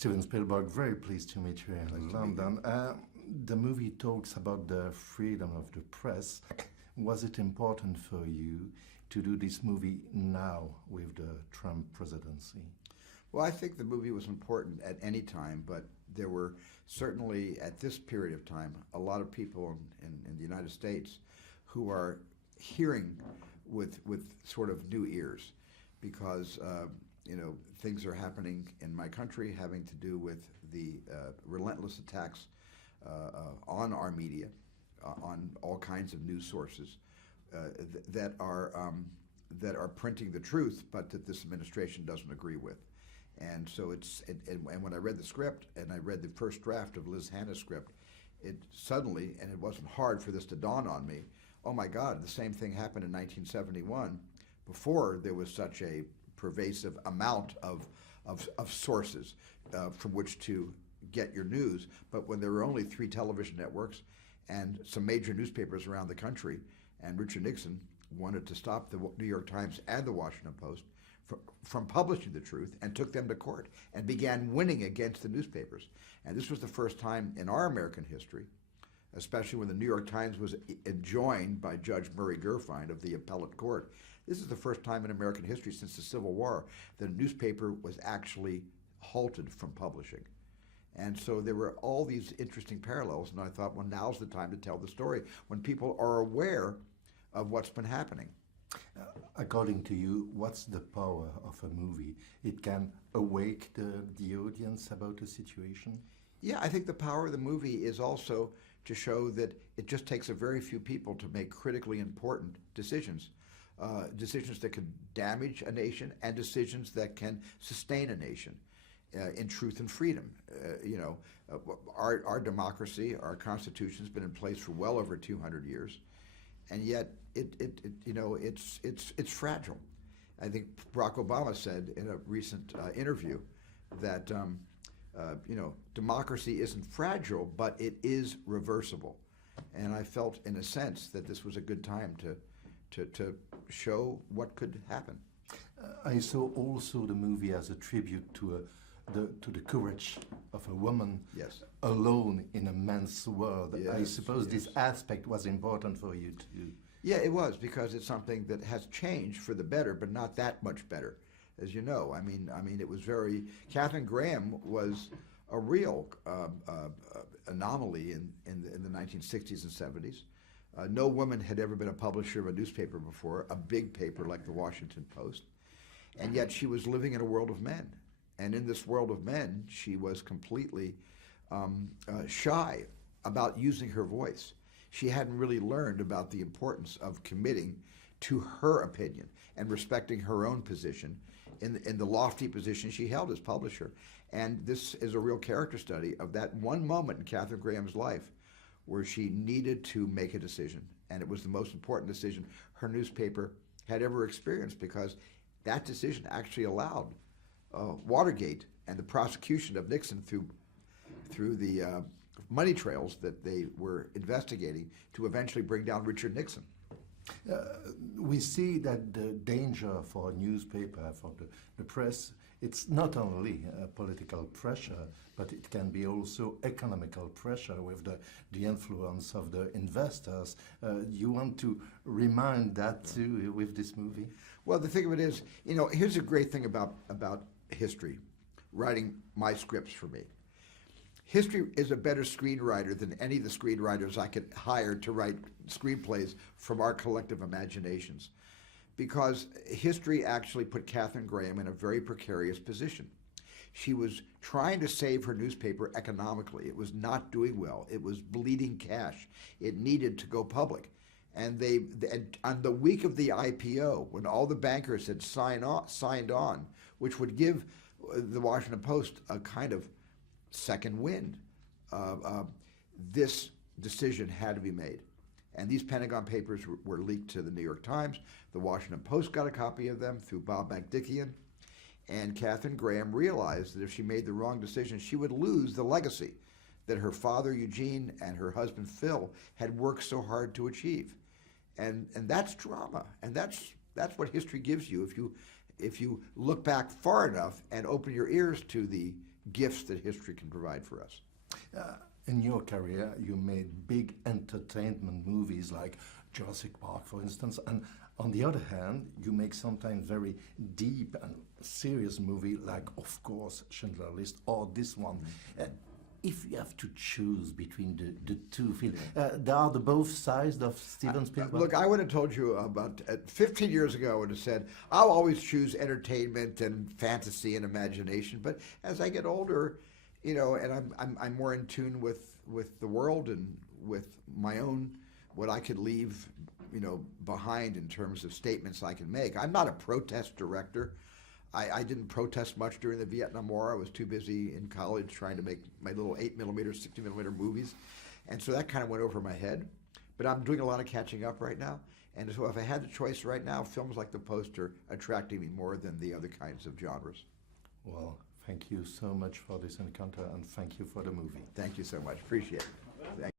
Steven Spielberg, very pleased to meet you in London. The movie talks about the freedom of the press. Was it important for you to do this movie now with the Trump presidency? Well, I think the movie was important at any time, but there were certainly, at this period of time, a lot of people in the United States who are hearing with sort of new ears because, things are happening in my country having to do with the relentless attacks on our media, on all kinds of news sources that are printing the truth, but that this administration doesn't agree with. And so and when I read the script and I read the first draft of Liz Hanna's script, it suddenly, and it wasn't hard for this to dawn on me, oh my God, the same thing happened in 1971 before there was such a pervasive amount of sources from which to get your news. But when there were only 3 television networks and some major newspapers around the country, and Richard Nixon wanted to stop the New York Times and the Washington Post from publishing the truth and took them to court and began winning against the newspapers. And this was the first time in our American history, especially when the New York Times was enjoined by Judge Murray Gerfine of the appellate court. This is the first time in American history since the Civil War that a newspaper was actually halted from publishing. And so there were all these interesting parallels, and I thought, well, now's the time to tell the story when people are aware of what's been happening. According to you, what's the power of a movie? It can awake the audience about a situation? Yeah, I think the power of the movie is also to show that it just takes a very few people to make critically important decisions. Decisions that can damage a nation and decisions that can sustain a nation in truth and freedom. Our democracy, our Constitution has been in place for well over 200 years, and yet it's fragile. I think Barack Obama said in a recent interview that democracy isn't fragile, but it is reversible. And I felt, in a sense, that this was a good time to show what could happen. I saw also the movie as a tribute to the courage of a woman, yes, alone in a man's world. Yes, I suppose yes. This aspect was important for you too. Yeah, it was, because it's something that has changed for the better, but not that much better, as you know. I mean, it was very. Katharine Graham was a real anomaly in the 1960s and 70s. No woman had ever been a publisher of a newspaper before, a big paper like the Washington Post, and yet she was living in a world of men. And in this world of men, she was completely shy about using her voice. She hadn't really learned about the importance of committing to her opinion and respecting her own position in the lofty position she held as publisher. And this is a real character study of that one moment in Katharine Graham's life where she needed to make a decision. And it was the most important decision her newspaper had ever experienced, because that decision actually allowed Watergate and the prosecution of Nixon through the money trails that they were investigating to eventually bring down Richard Nixon. We see that the danger for a newspaper, for the press, it's not only political pressure, but it can be also economical pressure with the influence of the investors. You want to remind that too with this movie? Well, the thing of it is, here's a great thing about history, writing my scripts for me. History is a better screenwriter than any of the screenwriters I could hire to write screenplays from our collective imaginations, because history actually put Katharine Graham in a very precarious position. She was trying to save her newspaper economically. It was not doing well. It was bleeding cash. It needed to go public. And on the week of the IPO, when all the bankers had signed on, which would give the Washington Post a kind of second wind, this decision had to be made. And these Pentagon papers were leaked to the New York Times. The Washington Post got a copy of them through Bob Magdikian. And Katharine Graham realized that if she made the wrong decision, she would lose the legacy that her father, Eugene, and her husband, Phil, had worked so hard to achieve. And that's drama. And that's what history gives you if you look back far enough and open your ears to the gifts that history can provide for us. In your career, you made big entertainment movies like Jurassic Park, for instance, and on the other hand, you make sometimes very deep and serious movie like, of course, Schindler's List or this one. If you have to choose between the two films, there are the both sides of Steven Spielberg. Look, I would have told you about 15 years ago, I would have said, I'll always choose entertainment and fantasy and imagination. But as I get older, you know, and I'm more in tune with the world and with my own, what I could leave, you know, behind in terms of statements I can make. I'm not a protest director. I didn't protest much during the Vietnam War. I was too busy in college trying to make my little 8mm, 60mm movies. And so that kind of went over my head. But I'm doing a lot of catching up right now. And so if I had the choice right now, films like The Post are attracting me more than the other kinds of genres. Well, thank you so much for this encounter, and thank you for the movie. Thank you so much. Appreciate it. Thank you.